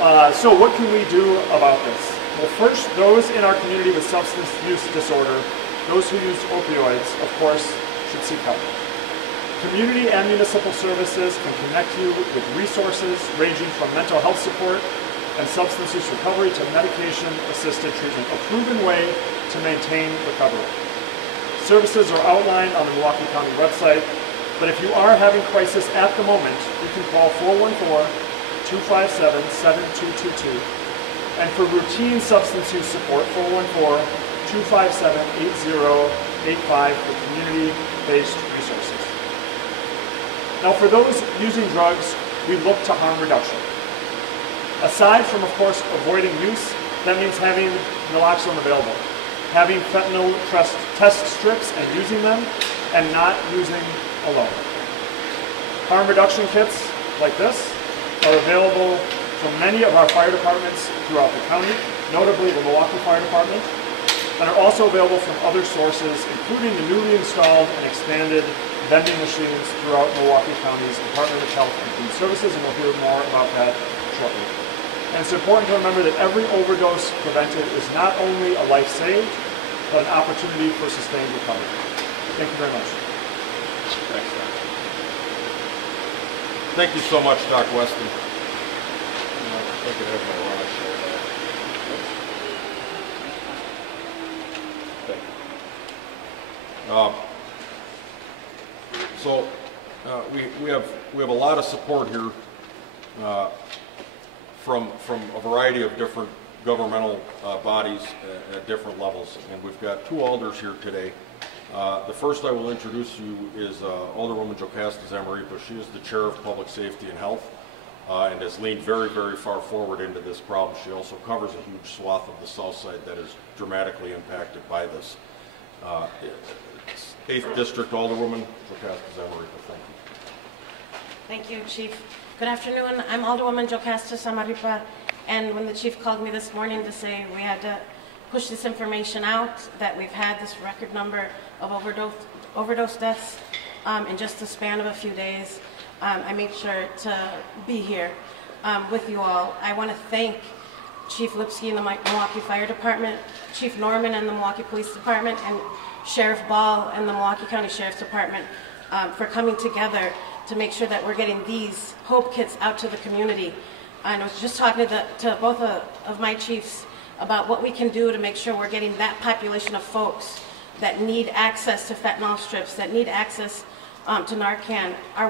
So what can we do about this? Well, first, those in our community with substance use disorder, those who use opioids, of course, should seek help. Community and municipal services can connect you with resources ranging from mental health support and substance use recovery to medication-assisted treatment, a proven way to maintain recovery. Services are outlined on the Milwaukee County website, but if you are having crisis at the moment, you can call 414-257-7222. And for routine substance use support, 414-257-8085 for community-based resources. Now for those using drugs, we look to harm reduction. Aside from, of course, avoiding use, that means having naloxone available, having fentanyl test strips and using them, and not using alone. Harm reduction kits like this are available from many of our fire departments throughout the county, notably the Milwaukee Fire Department, and are also available from other sources, including the newly installed and expanded vending machines throughout Milwaukee County's Department of Health and Human Services, and we'll hear more about that shortly. And it's important to remember that every overdose prevented is not only a life saved, but an opportunity for sustained recovery. Thank you very much. Thanks, Doc. Thank you so much, Dr. Weston. I could have my lunch. We have a lot of support here from a variety of different governmental bodies at different levels, and we've got two alders here today. The first I will introduce you is Alderwoman Jocasta Zamaripa. She is the Chair of Public Safety and Health and has leaned very, very far forward into this problem. She also covers a huge swath of the south side that is dramatically impacted by this. 8th District Alderwoman Jocasta Zamaripa, thank you. Thank you, Chief. Good afternoon. I'm Alderwoman Jocasta Zamaripa, and when the Chief called me this morning to say we had to push this information out, that we've had this record number of overdose deaths in just the span of a few days, I made sure to be here with you all. I want to thank Chief Lipsky and the Milwaukee Fire Department, Chief Norman and the Milwaukee Police Department, and Sheriff Ball and the Milwaukee County Sheriff's Department for coming together to make sure that we're getting these Hope Kits out to the community. And I was just talking to both of my chiefs about what we can do to make sure we're getting that population of folks that need access to fentanyl strips, that need access to Narcan. Are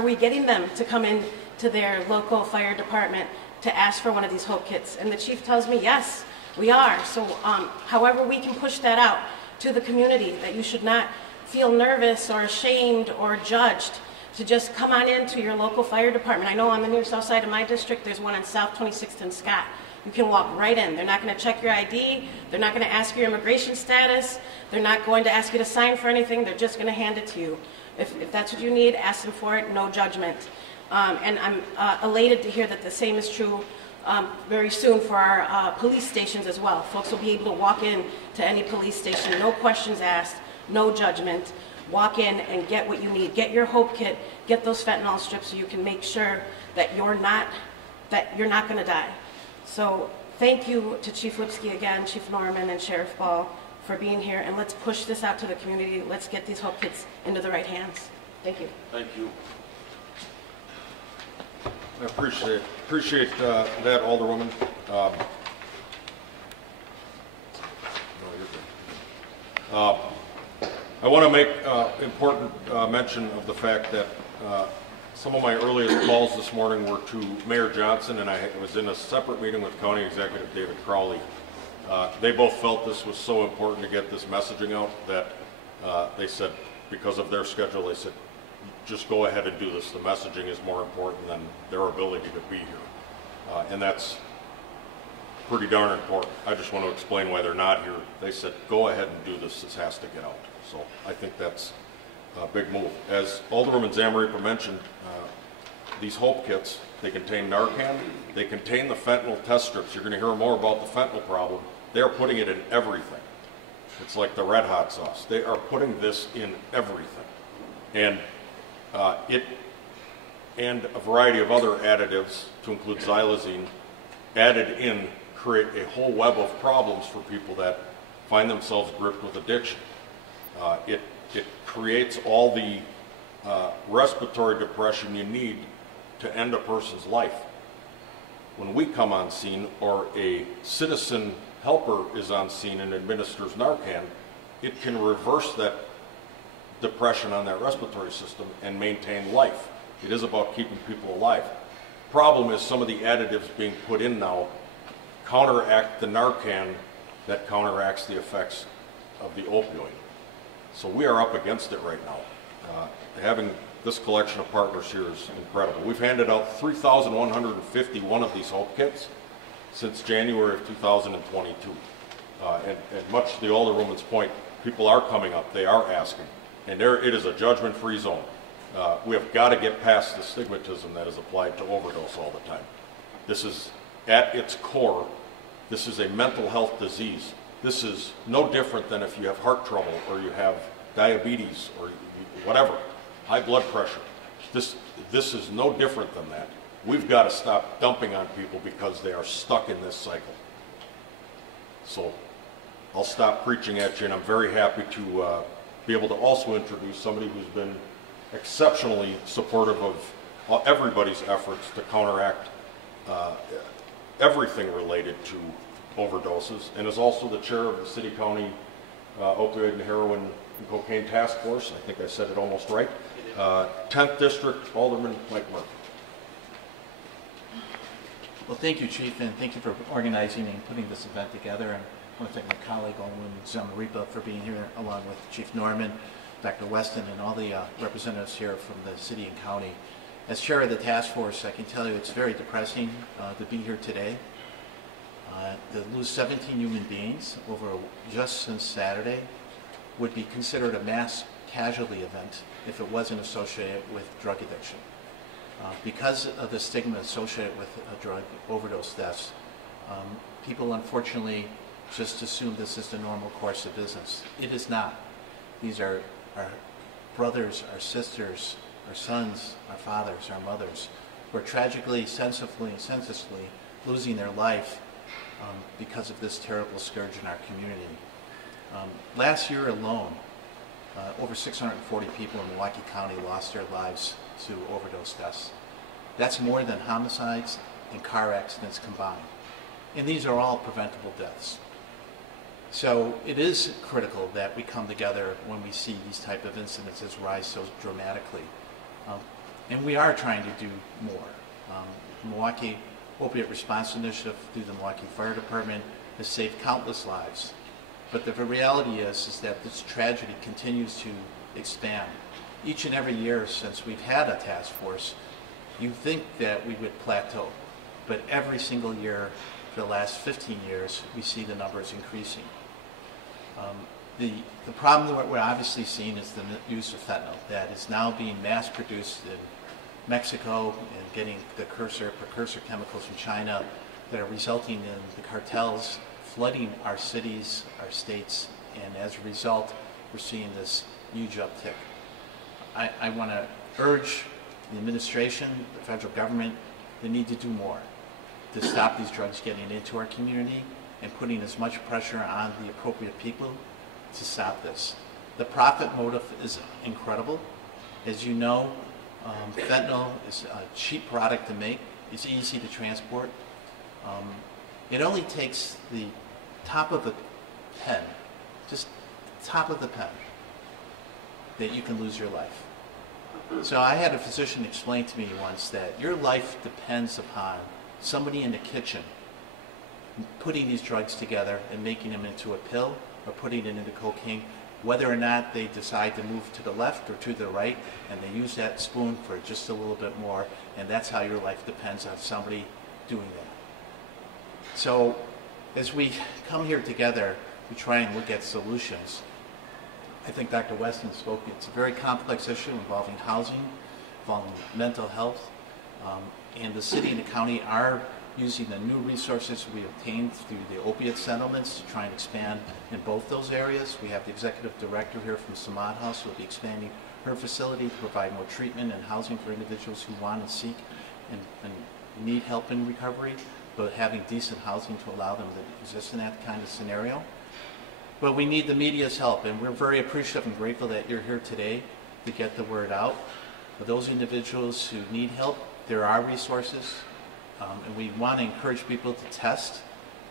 we getting them to come in to their local fire department to ask for one of these Hope Kits? And the chief tells me, yes, we are. So however we can push that out to the community, that you should not feel nervous or ashamed or judged to just come on into your local fire department. I know on the near south side of my district, there's one on South 26th and Scott. You can walk right in. They're not going to check your ID. They're not going to ask your immigration status. They're not going to ask you to sign for anything. They're just going to hand it to you. If that's what you need, ask them for it, no judgment. And I'm elated to hear that the same is true very soon for our police stations as well. Folks will be able to walk in to any police station, no questions asked, no judgment. Walk in and get what you need. Get your Hope Kit, get those fentanyl strips so you can make sure that you're not going to die. So thank you to Chief Lipsky again, Chief Norman, and Sheriff Ball for being here, and let's push this out to the community. Let's get these Hope Kits into the right hands. Thank you. Thank you. I appreciate that, Alderwoman. No, you're good. I want to make important mention of the fact that some of my earliest calls this morning were to Mayor Johnson, and I was in a separate meeting with County Executive David Crowley. They both felt this was so important to get this messaging out that they said, because of their schedule, they said, just go ahead and do this. The messaging is more important than their ability to be here. And that's pretty darn important. I just want to explain why they're not here. They said, go ahead and do this. This has to get out. So I think that's a big move. As Alderwoman Zamaripa mentioned, these Hope Kits, they contain Narcan, they contain the fentanyl test strips. You're going to hear more about the fentanyl problem. They are putting it in everything. It's like the red hot sauce. They are putting this in everything. And and a variety of other additives, to include xylazine, added in, create a whole web of problems for people that find themselves gripped with addiction. It creates all the respiratory depression you need to end a person's life. When we come on scene, or a citizen helper is on scene and administers Narcan, it can reverse that depression on that respiratory system and maintain life. It is about keeping people alive. Problem is some of the additives being put in now counteract the Narcan that counteracts the effects of the opioid. So we are up against it right now. Having this collection of partners here is incredible. We've handed out 3,151 of these Hope Kits since January of 2022. And much to the Alderwoman's point, people are coming up, they are asking. And it is a judgment-free zone. We have got to get past the stigmatism that is applied to overdose all the time. This is, at its core, this is a mental health disease. This is no different than if you have heart trouble or you have diabetes or whatever, high blood pressure. This is no different than that. We've got to stop dumping on people because they are stuck in this cycle. So I'll stop preaching at you, and I'm very happy to be able to also introduce somebody who's been exceptionally supportive of everybody's efforts to counteract everything related to overdoses, and is also the chair of the City County Opioid and Heroin and Cocaine Task Force. I think I said it almost right. 10th District, Alderman Mike Murphy. Well, thank you, Chief, and thank you for organizing and putting this event together. And I want to thank my colleague, Alderman Zamaripa, for being here, along with Chief Norman, Dr. Weston, and all the representatives here from the city and county. As chair of the task force, I can tell you it's very depressing to be here today. To lose 17 human beings over just since Saturday would be considered a mass casualty event if it wasn't associated with drug addiction. Because of the stigma associated with drug overdose deaths, people unfortunately just assume this is the normal course of business. It is not. These are our brothers, our sisters, our sons, our fathers, our mothers, who are tragically, senselessly, losing their life because of this terrible scourge in our community. Last year alone, over 640 people in Milwaukee County lost their lives to overdose deaths. That's more than homicides and car accidents combined. And these are all preventable deaths. So it is critical that we come together when we see these type of incidences rise so dramatically. And we are trying to do more. Milwaukee Opiate Response Initiative through the Milwaukee Fire Department has saved countless lives. But the reality is that this tragedy continues to expand. Each and every year since we've had a task force, you think that we would plateau. But every single year for the last 15 years, we see the numbers increasing. The problem that we're obviously seeing is the use of fentanyl that is now being mass produced in Mexico and getting the precursor chemicals from China that are resulting in the cartels flooding our cities, our states, and as a result, we're seeing this huge uptick. I want to urge the administration, the federal government, they need to do more to stop these drugs getting into our community and putting as much pressure on the appropriate people to stop this. The profit motive is incredible. As you know, fentanyl is a cheap product to make. It's easy to transport. It only takes the top of the pen, just top of the pen, that you can lose your life. So I had a physician explain to me once that your life depends upon somebody in the kitchen putting these drugs together and making them into a pill or putting it into cocaine, whether or not they decide to move to the left or to the right, and they use that spoon for just a little bit more, and that's how your life depends on somebody doing that. So as we come here together, we try and look at solutions. I think Dr. Weston spoke. It's a very complex issue involving housing, involving mental health, and the city and the county are using the new resources we obtained through the opiate settlements to try and expand in both those areas. We have the executive director here from Samad House who will be expanding her facility to provide more treatment and housing for individuals who want and seek and need help in recovery, but having decent housing to allow them to exist in that kind of scenario. But we need the media's help, and we're very appreciative and grateful that you're here today to get the word out. For those individuals who need help, there are resources, and we want to encourage people to test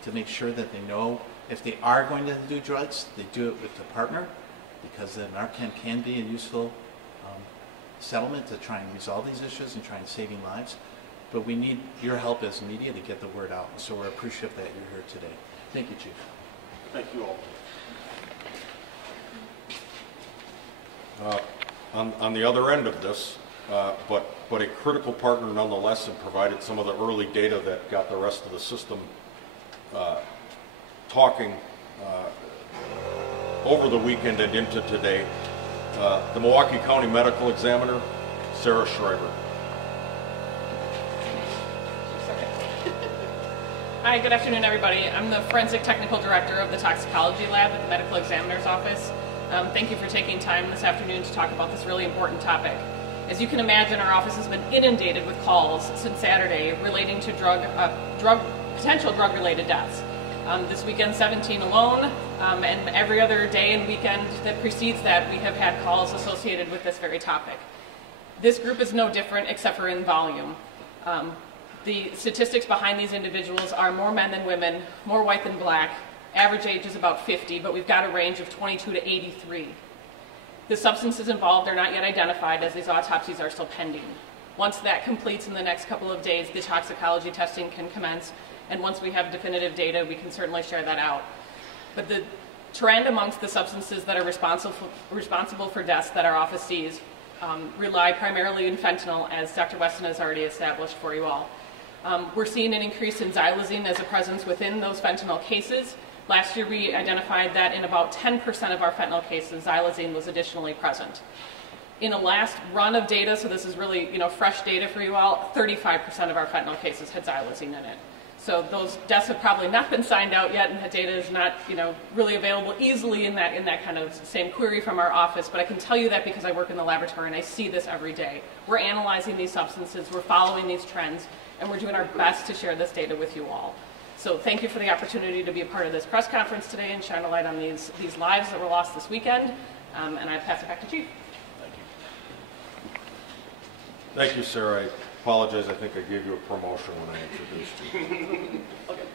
to make sure that they know if they are going to do drugs, they do it with a partner, because the Narcan can be a useful settlement to try and resolve these issues and try and saving lives. But we need your help as media to get the word out, so we're appreciative that you're here today. Thank you, Chief. Thank you all. On the other end of this, but a critical partner nonetheless, and provided some of the early data that got the rest of the system talking over the weekend and into today, the Milwaukee County Medical Examiner, Sarah Schreiber. Hi, good afternoon, everybody. I'm the Forensic Technical Director of the Toxicology Lab at the Medical Examiner's Office. Thank you for taking time this afternoon to talk about this really important topic. As you can imagine, our office has been inundated with calls since Saturday relating to potential drug-related deaths. This weekend, 17 alone, and every other day and weekend that precedes that, we have had calls associated with this very topic. This group is no different except for in volume. The statistics behind these individuals are more men than women, more white than black. Average age is about 50, but we've got a range of 22 to 83. The substances involved are not yet identified, as these autopsies are still pending. Once that completes in the next couple of days, the toxicology testing can commence, and once we have definitive data, we can certainly share that out. But the trend amongst the substances that are responsible for deaths that our office sees rely primarily in fentanyl, as Dr. Weston has already established for you all. We're seeing an increase in xylazine as a presence within those fentanyl cases. Last year, we identified that in about 10% of our fentanyl cases, xylazine was additionally present. In a last run of data, so this is really fresh data for you all, 35% of our fentanyl cases had xylazine in it. So those deaths have probably not been signed out yet, and the data is not really available easily in that kind of same query from our office. But I can tell you that because I work in the laboratory and I see this every day. We're analyzing these substances, we're following these trends, and we're doing our best to share this data with you all. So thank you for the opportunity to be a part of this press conference today and shine a light on these lives that were lost this weekend. And I pass it back to Chief. Thank you. Thank you, Sarah. I apologize. I think I gave you a promotion when I introduced you. Okay.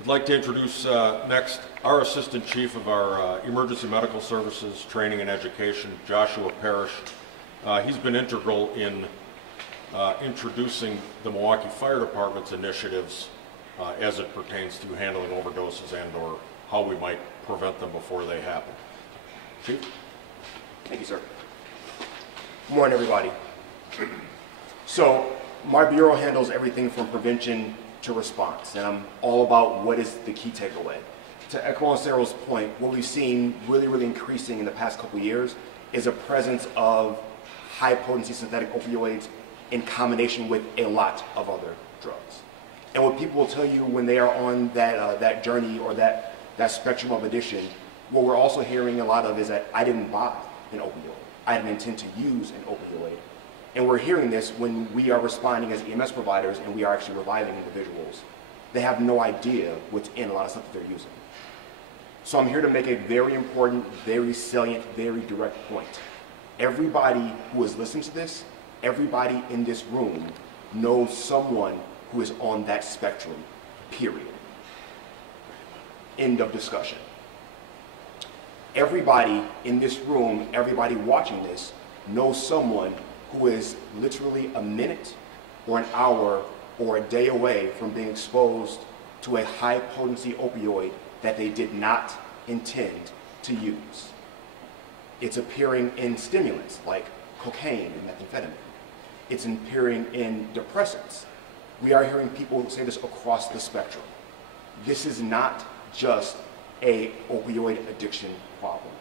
I'd like to introduce next our Assistant Chief of our Emergency Medical Services Training and Education, Joshua Parrish. He's been integral in introducing the Milwaukee Fire Department's initiatives as it pertains to handling overdoses and or how we might prevent them before they happen. Chief? Thank you, sir. Good morning, everybody. So my bureau handles everything from prevention to response, and I'm all about what is the key takeaway. To echo on Sarah's point, what we've seen really increasing in the past couple of years is a presence of high-potency synthetic opioids in combination with a lot of other drugs. And what people will tell you when they are on that journey or that spectrum of addiction, what we're also hearing a lot of is that I didn't buy an opioid. I didn't intend to use an opioid. And we're hearing this when we are responding as EMS providers and we are actually reviving individuals. They have no idea what's in a lot of stuff that they're using. So I'm here to make a very important, very salient, very direct point. Everybody who is listening to this, everybody in this room knows someone who is on that spectrum, period. End of discussion. Everybody in this room, everybody watching this, knows someone who is literally a minute or an hour or a day away from being exposed to a high-potency opioid that they did not intend to use. It's appearing in stimulants like cocaine and methamphetamine. It's appearing in depressants. We are hearing people say this across the spectrum. This is not just a opioid addiction problem.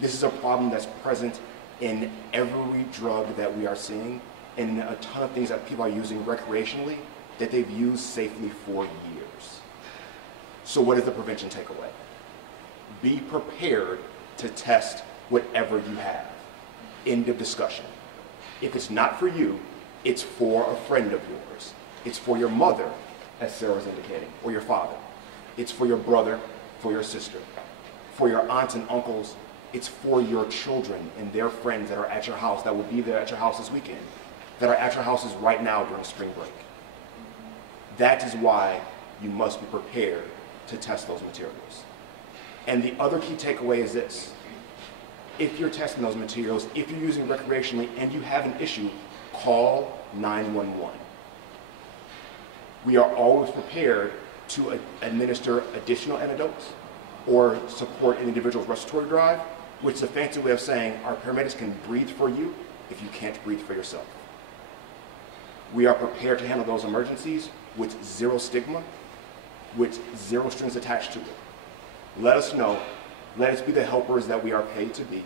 This is a problem that's present in every drug that we are seeing and a ton of things that people are using recreationally that they've used safely for years. So what is the prevention takeaway? Be prepared to test whatever you have. End of discussion. If it's not for you, It's for a friend of yours. It's for your mother, as Sarah was indicating, or your father. It's for your brother, for your sister, for your aunts and uncles. It's for your children and their friends that are at your house, that will be there at your house this weekend, that are at your houses right now during spring break. That is why you must be prepared to test those materials. And the other key takeaway is this. If you're testing those materials, if you're using recreationally and you have an issue, call 911. We are always prepared to administer additional antidotes or support an individual's respiratory drive, which is a fancy way of saying our paramedics can breathe for you if you can't breathe for yourself. We are prepared to handle those emergencies with zero stigma, with zero strings attached to it. Let us know. Let us be the helpers that we are paid to be.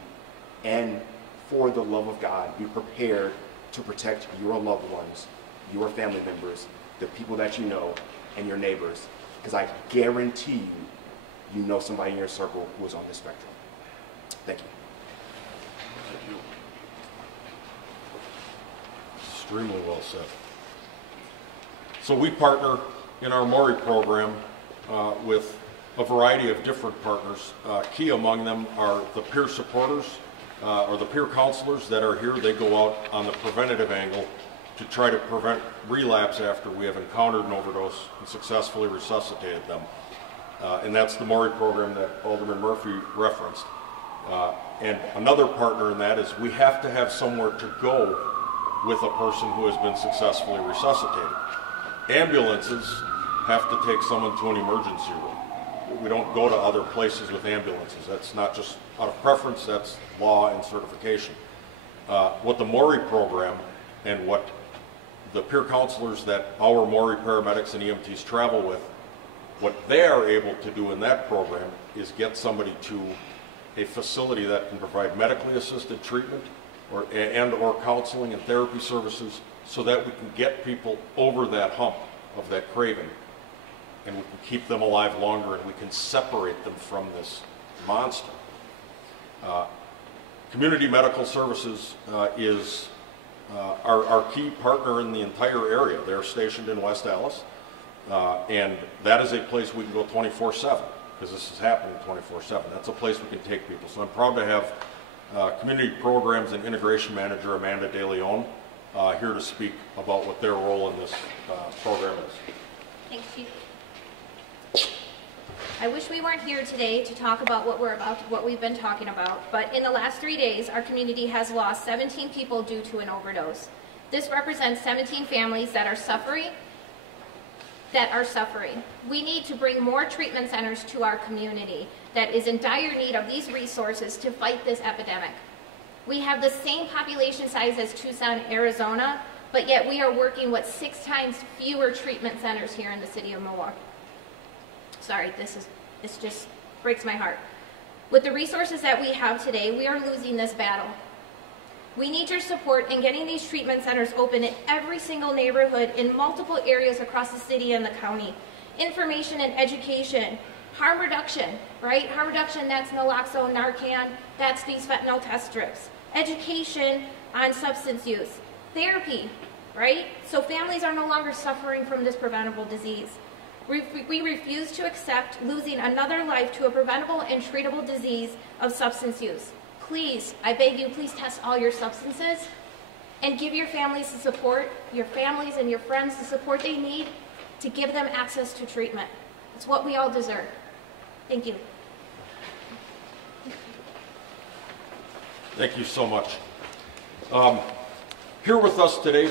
And for the love of God, be prepared to protect your loved ones, your family members, the people that you know, and your neighbors. Because I guarantee you, you know somebody in your circle who is on this spectrum. Thank you. Thank you. Extremely well said. So we partner in our Maury program with a variety of different partners. Key among them are the peer supporters or the peer counselors that are here. They go out on the preventative angle to try to prevent relapse after we have encountered an overdose and successfully resuscitated them. And that's the Maury program that Alderman Murphy referenced. And another partner in that is we have to have somewhere to go with a person who has been successfully resuscitated. Ambulances have to take someone to an emergency room. We don't go to other places with ambulances. That's not just out of preference, that's law and certification. What the Maury program and what the peer counselors that our Maury paramedics and EMTs travel with, what they are able to do in that program is get somebody to a facility that can provide medically assisted treatment or counseling and therapy services so that we can get people over that hump of that craving and we can keep them alive longer and we can separate them from this monster. Community Medical Services is our key partner in the entire area. They're stationed in West Allis, and that is a place we can go 24/7 because this is happening 24/7. That's a place we can take people. So I'm proud to have Community Programs and Integration Manager Amanda De Leon here to speak about what their role in this program is. Thanks, Chief. I wish we weren't here today to talk about what we've been talking about, but in the last 3 days, our community has lost 17 people due to an overdose. This represents 17 families that are suffering. We need to bring more treatment centers to our community that is in dire need of these resources to fight this epidemic. We have the same population size as Tucson, Arizona, but yet we are working with 6 times fewer treatment centers here in the city of Milwaukee. Sorry, this just breaks my heart. With the resources that we have today, we are losing this battle. We need your support in getting these treatment centers open in every single neighborhood in multiple areas across the city and the county. Information and education, harm reduction, right? Harm reduction, that's naloxone, Narcan, that's these fentanyl test strips. Education on substance use. Therapy, right? So families are no longer suffering from this preventable disease. We refuse to accept losing another life to a preventable and treatable disease of substance use. Please, I beg you, please test all your substances and give your families the support, your families and your friends the support they need to give them access to treatment. It's what we all deserve. Thank you. Thank you so much. Here with us today,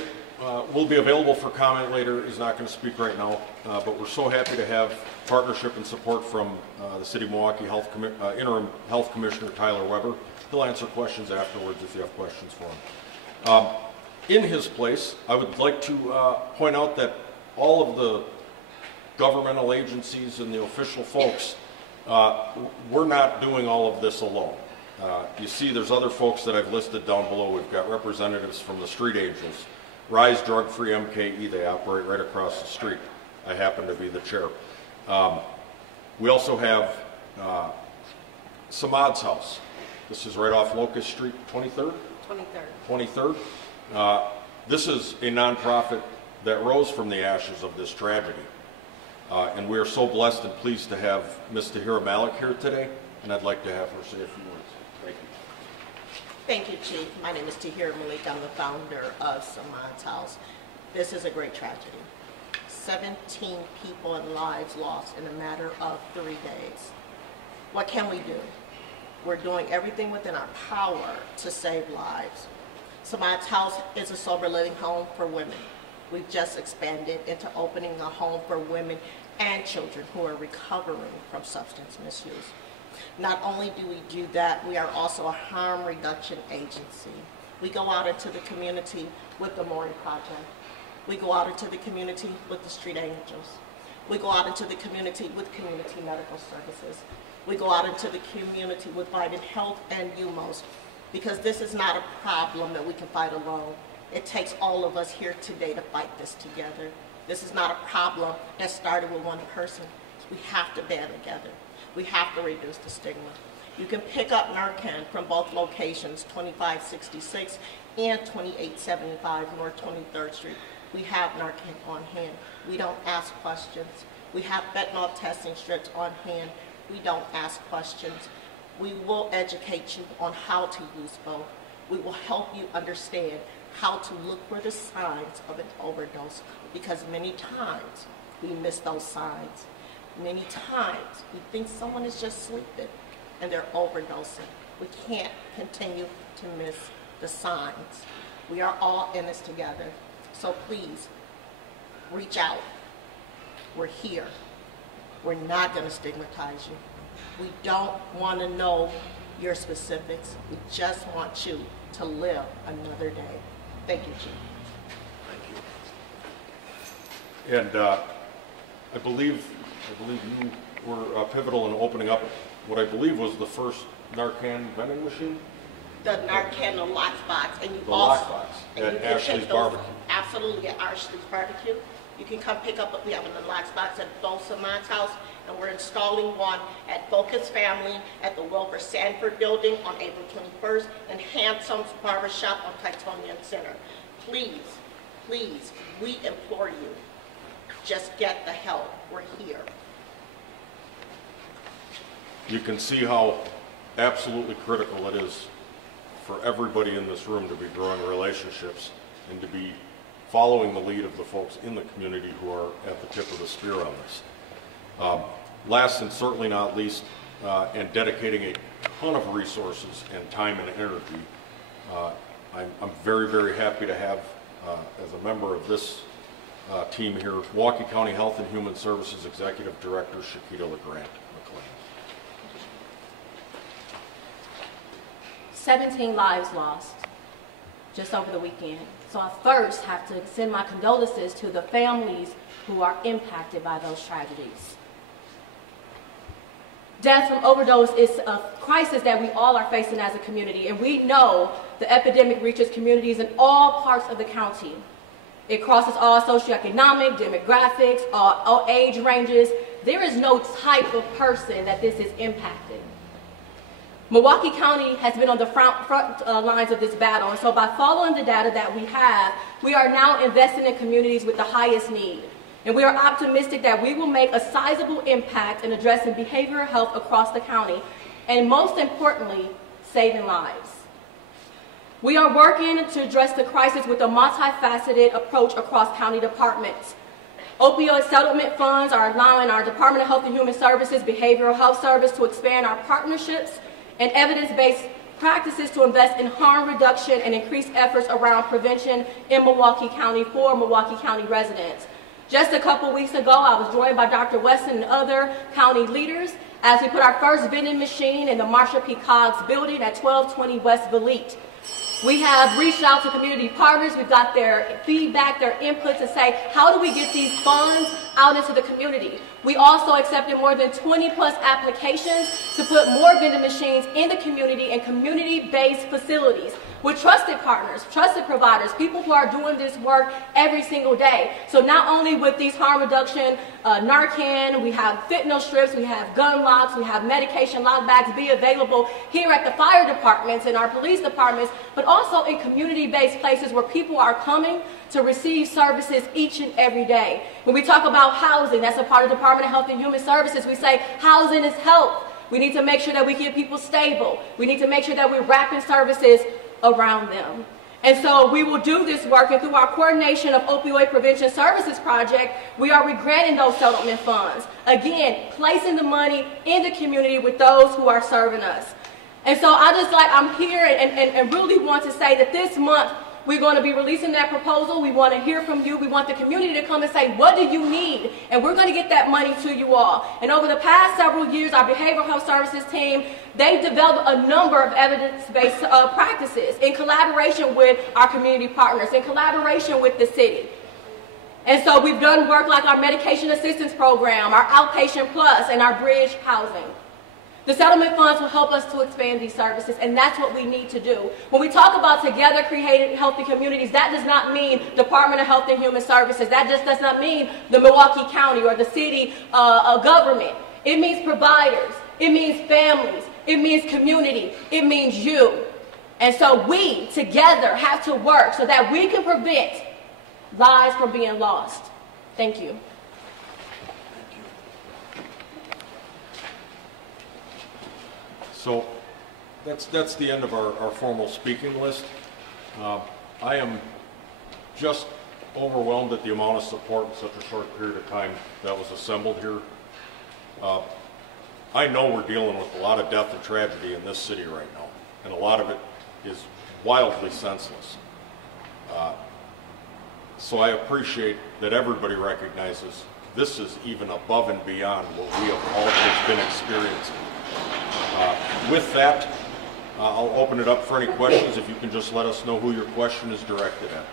will be available for comment later, is not going to speak right now, but we're so happy to have partnership and support from the City of Milwaukee Interim Health Commissioner Tyler Weber. He'll answer questions afterwards if you have questions for him. In his place, I would like to point out that all of the governmental agencies and the official folks, we're not doing all of this alone. You see there's other folks that I've listed down below. We've got representatives from the Street Angels, Rise Drug Free MKE, they operate right across the street. I happen to be the chair. We also have Samad's house. This is right off Locust Street, 23rd? 23rd. 23rd. This is a nonprofit that rose from the ashes of this tragedy. And we are so blessed and pleased to have Ms. Tahira Malik here today, and I'd like to have her say a few words. Thank you. Thank you, Chief. My name is Tahira Malik. I'm the founder of Samad's House. This is a great tragedy. 17 people and lives lost in a matter of 3 days. What can we do? We're doing everything within our power to save lives. Samad's House is a sober living home for women. We've just expanded into opening a home for women and children who are recovering from substance misuse. Not only do we do that, we are also a harm reduction agency. We go out into the community with the Maury Project. We go out into the community with the Street Angels. We go out into the community with community medical services. We go out into the community with Vitamin Health and UMOS, because this is not a problem that we can fight alone. It takes all of us here today to fight this together. This is not a problem that started with one person. We have to band together. We have to reduce the stigma. You can pick up Narcan from both locations, 2566 and 2875 North 23rd Street. We have Narcan on hand. We don't ask questions. We have fentanyl testing strips on hand. We don't ask questions. We will educate you on how to use both. We will help you understand how to look for the signs of an overdose, because many times we miss those signs. Many times we think someone is just sleeping and they're overdosing. We can't continue to miss the signs. We are all in this together. So please, reach out. We're here. We're not going to stigmatize you. We don't want to know your specifics. We just want you to live another day. Thank you, Chief. Thank you. And I believe you were pivotal in opening up what I believe was the first Narcan vending machine. The Narcan, the lock box, and you The also lock box and at you can Ashley's take those, Barbecue. absolutely, at Ashley's Barbecue. You can come pick up. We have a lock box at both Samad's House, and we're installing one at Focus Family at the Wilbur Sanford Building on April 21st, and Handsome's Barbershop on Titonian Center. Please, please, we implore you, just get the help. We're here. You can see how absolutely critical it is for everybody in this room to be growing relationships and to be following the lead of the folks in the community who are at the tip of the spear on this. Last and certainly not least, and dedicating a ton of resources and time and energy, I'm very, very happy to have, as a member of this team here, Milwaukee County Health and Human Services Executive Director Shakita LeGrant McLean. 17 lives lost just over the weekend. So I first have to send my condolences to the families who are impacted by those tragedies. Death from overdose is a crisis that we all are facing as a community, and we know the epidemic reaches communities in all parts of the county. It crosses all socioeconomic, demographics, all age ranges. There is no type of person that this is impacting. Milwaukee County has been on the front lines of this battle, and so by following the data that we have, we are now investing in communities with the highest need. And we are optimistic that we will make a sizable impact in addressing behavioral health across the county, and most importantly, saving lives. We are working to address the crisis with a multifaceted approach across county departments. Opioid settlement funds are allowing our Department of Health and Human Services Behavioral Health Service to expand our partnerships and evidence-based practices to invest in harm reduction and increase efforts around prevention in Milwaukee County for Milwaukee County residents. Just a couple weeks ago, I was joined by Dr. Weston and other county leaders as we put our first vending machine in the Marsha P. Coggs building at 1220 West Valete. We have reached out to community partners. We've got their feedback, their input to say, how do we get these funds out into the community? We also accepted more than 20+ applications to put more vending machines in the community and community-based facilities. with trusted partners, trusted providers, people who are doing this work every single day. So not only with these harm reduction, Narcan, we have fentanyl strips, we have gun locks, we have medication lock bags be available here at the fire departments and our police departments, but also in community-based places where people are coming to receive services each and every day. When we talk about housing, that's a part of the Department of Health and Human Services. We say housing is health. We need to make sure that we keep people stable. We need to make sure that we're wrapping services around them. And so we will do this work, and through our coordination of Opioid Prevention Services Project, we are regranting those settlement funds. Again, placing the money in the community with those who are serving us. And so I'm here and really want to say that this month, we're going to be releasing that proposal. We want to hear from you. We want the community to come and say, what do you need? And we're going to get that money to you all. And over the past several years, our behavioral health services team, they've developed a number of evidence-based practices in collaboration with our community partners, in collaboration with the city. And so we've done work like our medication assistance program, our outpatient plus, and our bridge housing. The settlement funds will help us to expand these services, and that's what we need to do. When we talk about together creating healthy communities, that does not mean Department of Health and Human Services. That just does not mean the Milwaukee County or the city government. It means providers. It means families. It means community. It means you. And so we together have to work so that we can prevent lives from being lost. Thank you. So that's the end of our formal speaking list. I am just overwhelmed at the amount of support in such a short period of time that was assembled here. I know we're dealing with a lot of death and tragedy in this city right now, and a lot of it is wildly senseless. So I appreciate that everybody recognizes this is even above and beyond what we have all just been experiencing. With that, I'll open it up for any questions. If you can just let us know who your question is directed at.